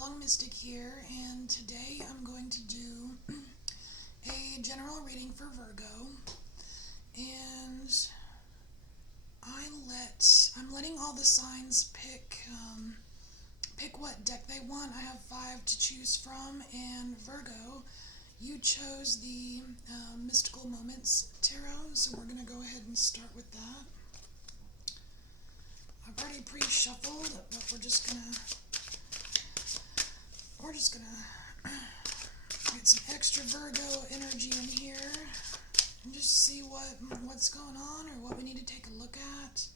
Everlong Mystic here, and today I'm going to do a general reading for Virgo, and I'm letting all the signs pick what deck they want. I have 5 to choose from, and Virgo, you chose the Mystical Moments Tarot, so we're going to go ahead and start with that. I've already pre-shuffled, but we're just gonna get some extra Virgo energy in here and just see what's going on or what we need to take a look at.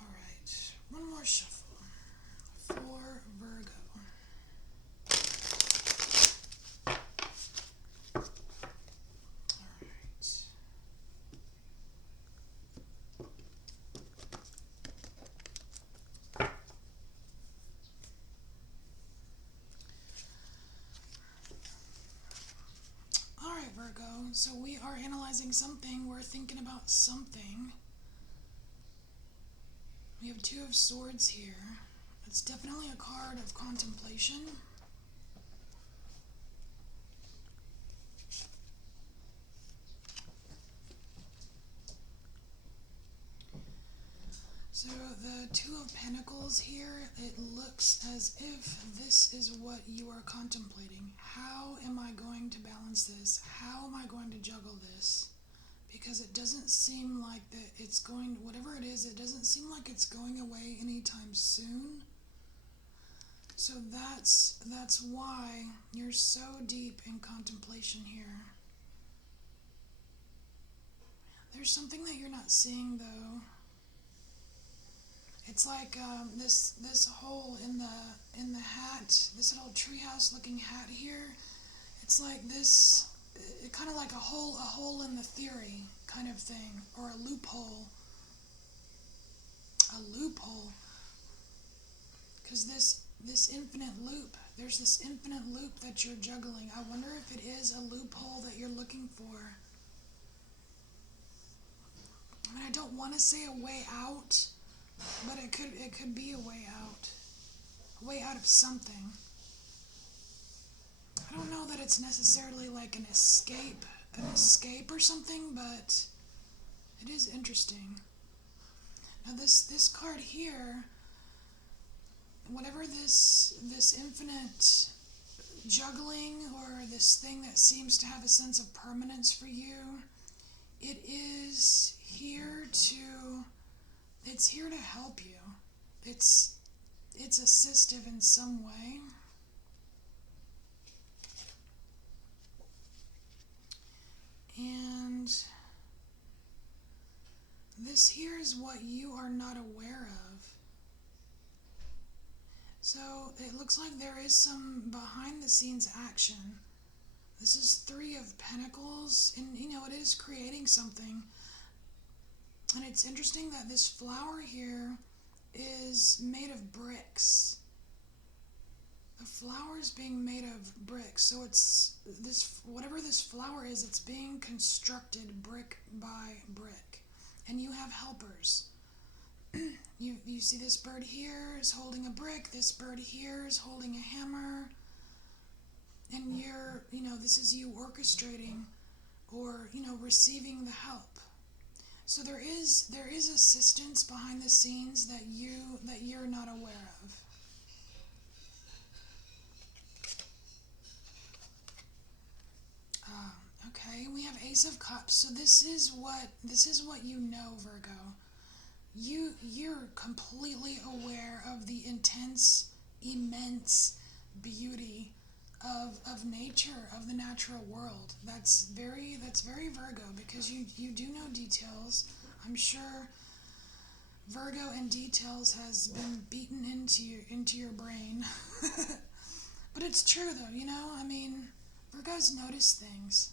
All right, one more shuffle for Virgo. Alright, Virgo, so we are analyzing something, we're thinking about something. We have 2 of Swords here. It's definitely a card of contemplation. So the 2 of Pentacles here, it looks as if this is what you are contemplating. How am I going to balance this? How am I going to juggle this? Because it doesn't seem like that it's going, whatever it is, it doesn't seem like it's going away anytime soon. So that's why you're so deep in contemplation here. There's something that you're not seeing though. It's like this hole in the hat, this little treehouse looking hat here. It's like this, kind of like a hole in the theory kind of thing, or a loophole. A loophole. Because this infinite loop, there's this infinite loop that you're juggling. I wonder if it is a loophole that you're looking for. I mean, I don't want to say a way out, but it could be a way out of something. I don't know that it's necessarily like an escape or something, but it is interesting. Now this card here, whatever this infinite juggling or this thing that seems to have a sense of permanence for you, it is here to help you. It's assistive in some way. And this here is what you are not aware of. So it looks like there is some behind the scenes action. This is 3 of Pentacles, and it is creating something. And it's interesting that this flower here is made of bricks. The flower is being made of bricks, so it's whatever this flower is, it's being constructed brick by brick, and you have helpers. You see this bird here is holding a brick, this bird here is holding a hammer, and this is you orchestrating or receiving the help. So there is assistance behind the scenes that you're not aware of. Okay, we have Ace of Cups. So this is what you know, Virgo. You're completely aware of the intense, immense beauty of nature, of the natural world. That's very Virgo, because you do know details. I'm sure Virgo and details has been beaten into your brain. But it's true though, I mean, Virgos notice things.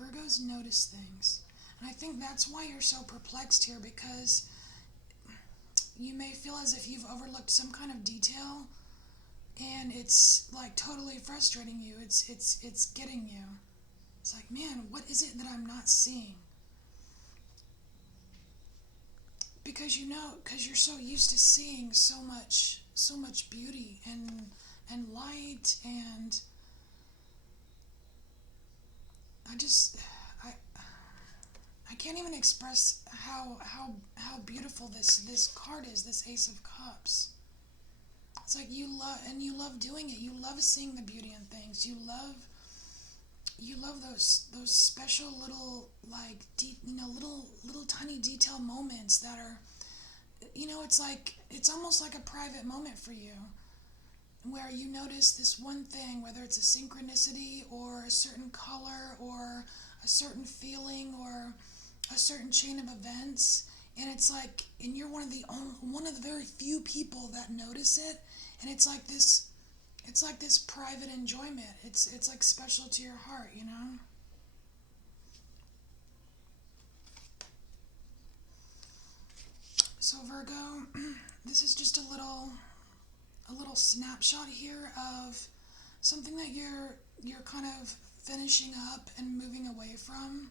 Virgos notice things. And I think that's why you're so perplexed here, because you may feel as if you've overlooked some kind of detail, and it's like totally frustrating you. It's getting you. It's like, man, what is it that I'm not seeing? Because you're so used to seeing so much so much beauty and light, and I just I I can't even express how beautiful this card is, this Ace of Cups. It's like you love doing it. You love seeing the beauty in things. You love those special little like little tiny detail moments that are, it's like it's almost like a private moment for you, where you notice this one thing, whether it's a synchronicity or a certain color or a certain feeling or a certain chain of events, and it's like, and you're one of the very few people that notice it, and it's like this private enjoyment. It's like special to your heart, you know. So Virgo, this is just a little snapshot here of something that you're kind of finishing up and moving away from.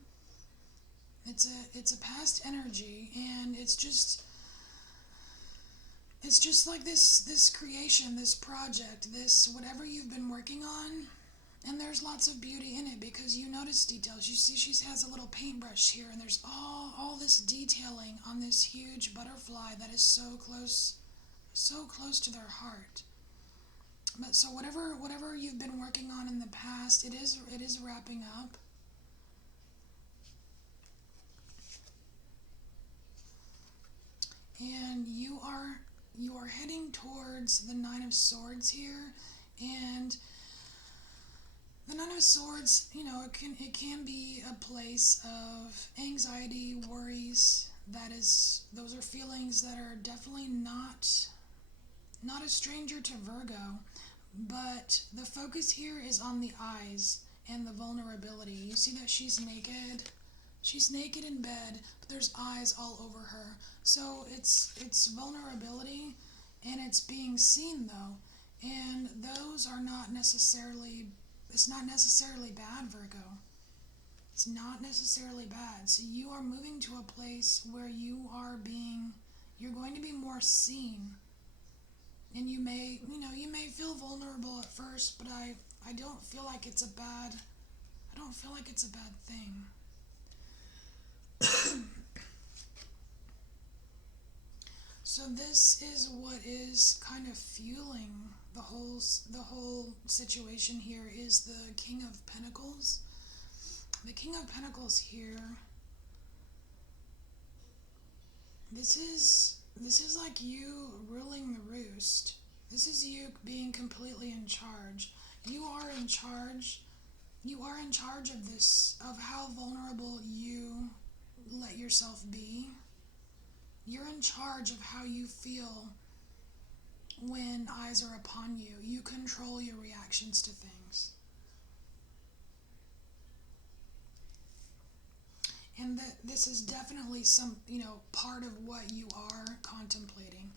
It's a past energy, and it's just like this creation, this project, this whatever you've been working on, and there's lots of beauty in it because you notice details. You see she has a little paintbrush here, and there's all this detailing on this huge butterfly that is so close to their heart. But so whatever you've been working on in the past, it is wrapping up. And you are heading towards the Nine of Swords here, and the Nine of Swords, it can be a place of anxiety, worries. Those are feelings that are definitely not a stranger to Virgo, but the focus here is on the eyes and the vulnerability. You see that she's naked. She's naked in bed, but there's eyes all over her. So it's vulnerability, and it's being seen though. And those are not necessarily it's not necessarily bad, Virgo. It's not necessarily bad. So you are moving to a place where you're going to be more seen. And you may feel vulnerable at first, but I don't feel like it's a bad I don't feel like it's a bad thing. So this is what is kind of fueling the whole situation here is the King of Pentacles. The King of Pentacles here. This is like you ruling the roost. This is you being completely in charge. You are in charge. You are in charge of this, of how vulnerable you let yourself be. You're in charge of how you feel when eyes are upon you. You control your reactions to things. And that this is definitely some, part of what you are contemplating.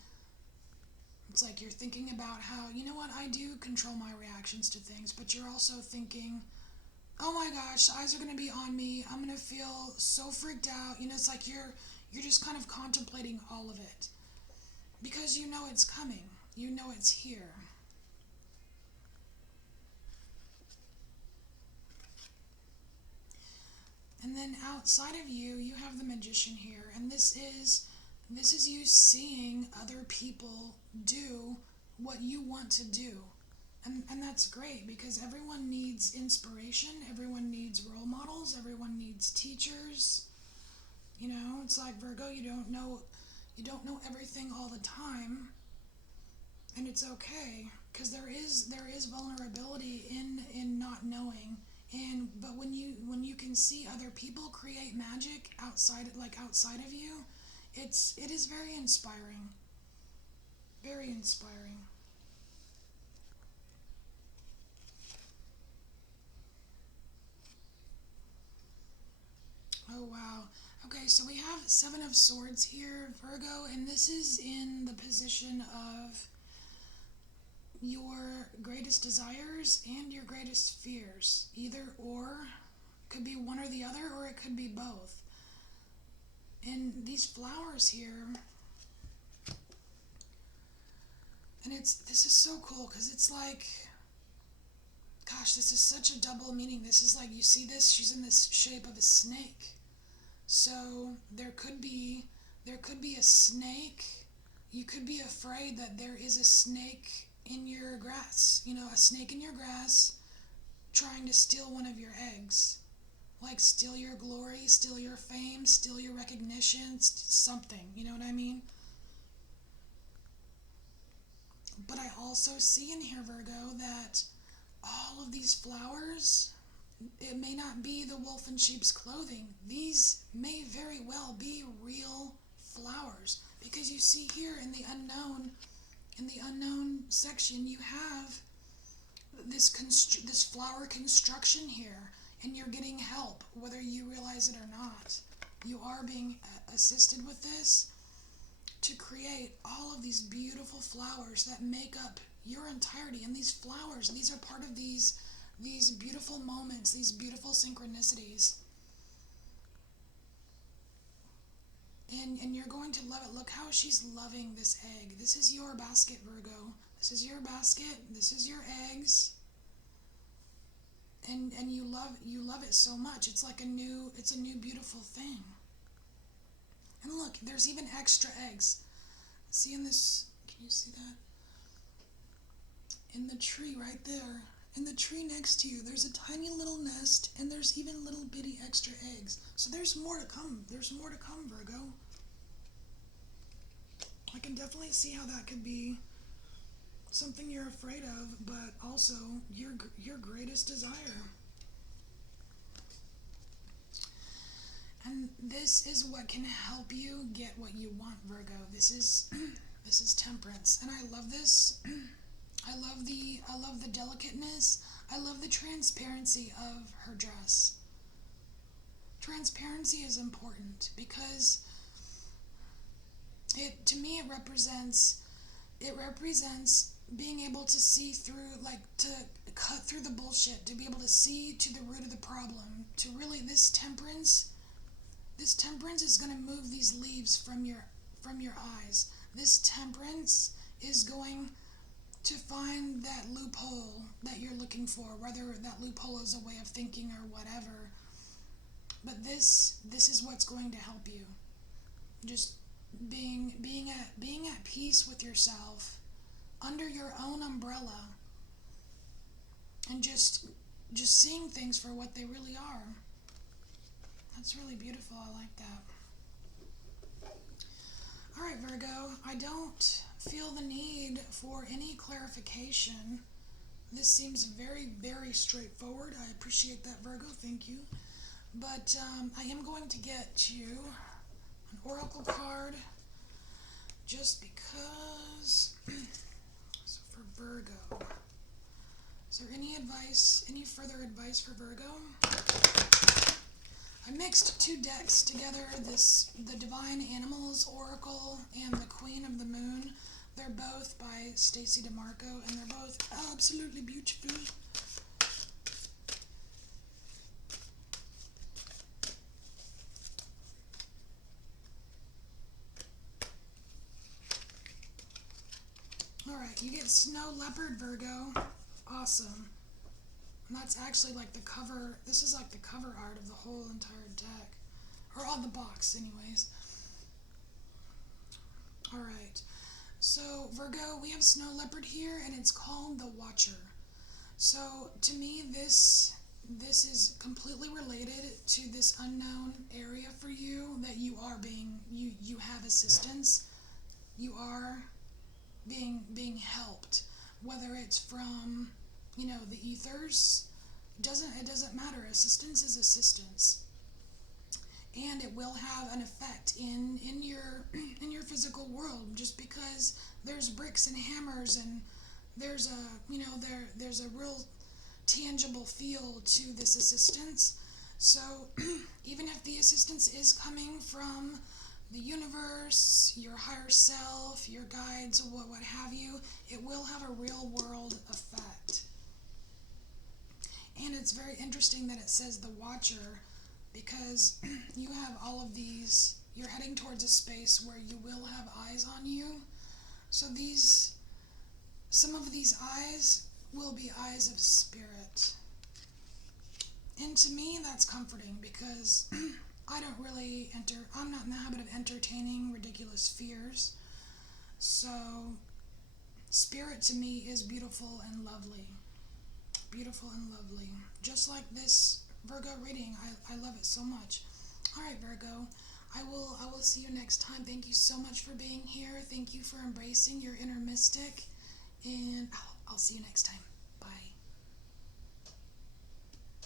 It's like you're thinking about how, you know what, I do control my reactions to things, but you're also thinking, oh my gosh, the eyes are going to be on me. I'm going to feel so freaked out. It's like you're just kind of contemplating all of it because you know it's coming. You know it's here. And then outside of you, you have the Magician here, and this is you seeing other people do what you want to do. And that's great because everyone needs inspiration, everyone needs role models, everyone needs teachers. It's like Virgo, you don't know everything all the time, and it's okay because there is vulnerability in not knowing. And but when you can see other people create magic outside of you, it is very inspiring. Very inspiring. Oh wow. Okay, so we have Seven of Swords here, Virgo, and this is in the position of your greatest desires and your greatest fears. Either or. Could be one or the other, or it could be both. And these flowers here, and this is so cool because it's like, gosh, this is such a double meaning. This is like, you see this, she's in this shape of a snake. So there could be a snake. You could be afraid that there is a snake in your grass. A snake in your grass trying to steal one of your eggs. Like steal your glory, steal your fame, steal your recognition, something. You know what I mean? But I also see in here, Virgo, that all of these flowers, it may not be the wolf in sheep's clothing. These may very well be real flowers, because you see here in the unknown section, you have this flower construction here, and you're getting help whether you realize it or not. You are being assisted with this to create all of these beautiful flowers that make up your entirety. And these flowers, these are part of these beautiful moments, these beautiful synchronicities. And you're going to love it. Look how she's loving this egg. This is your basket, Virgo. This is your basket. This is your eggs. And you love it so much. It's like a new beautiful thing. And look, there's even extra eggs. See in this, can you see that? In the tree right there. In the tree next to you, there's a tiny little nest, and there's even little bitty extra eggs. So there's more to come. There's more to come, Virgo. I can definitely see how that could be something you're afraid of, but also your greatest desire. And this is what can help you get what you want, Virgo. This is temperance, and I love this. I love the delicateness. I love the transparency of her dress. Transparency is important because to me it represents being able to see through, like to cut through the bullshit, to be able to see to the root of the problem, to really this temperance is going to move these leaves from your eyes. This temperance is going to find that loophole that you're looking for, whether that loophole is a way of thinking or whatever. But this is what's going to help you. Just being at peace with yourself under your own umbrella, and just seeing things for what they really are. That's really beautiful. I like that. All right, Virgo, I don't feel the need for any clarification. This seems very, very straightforward. I appreciate that, Virgo. Thank you. But I am going to get you an oracle card just because. So for Virgo, is there any further advice for Virgo? I mixed two decks together, the Divine Animals Oracle and the Queen of the Moon. They're both by Stacey DeMarco, and they're both absolutely beautiful. Alright, you get Snow Leopard, Virgo. Awesome. And that's actually like the cover. This is like the cover art of the whole entire deck. Or on the box, anyways. Alright. So, Virgo, we have Snow Leopard here, and it's called the Watcher. So, to me, this is completely related to this unknown area for you, that you are you have assistance. You are being helped. Whether it's from the ethers, it doesn't matter. Assistance is assistance, and it will have an effect in your physical world. Just because there's bricks and hammers, and there's a real tangible feel to this assistance. So even if the assistance is coming from the universe, your higher self, your guides, what have you, it will have a real world effect. And it's very interesting that it says the Watcher, because you have all of these, you're heading towards a space where you will have eyes on you. So these some of these eyes will be eyes of spirit. And to me, that's comforting because I'm not in the habit of entertaining ridiculous fears. So, spirit to me is beautiful and lovely. Beautiful and lovely. Just like this Virgo reading, I love it so much. Alright, Virgo, I will see you next time. Thank you so much for being here. Thank you for embracing your inner mystic. And I'll see you next time.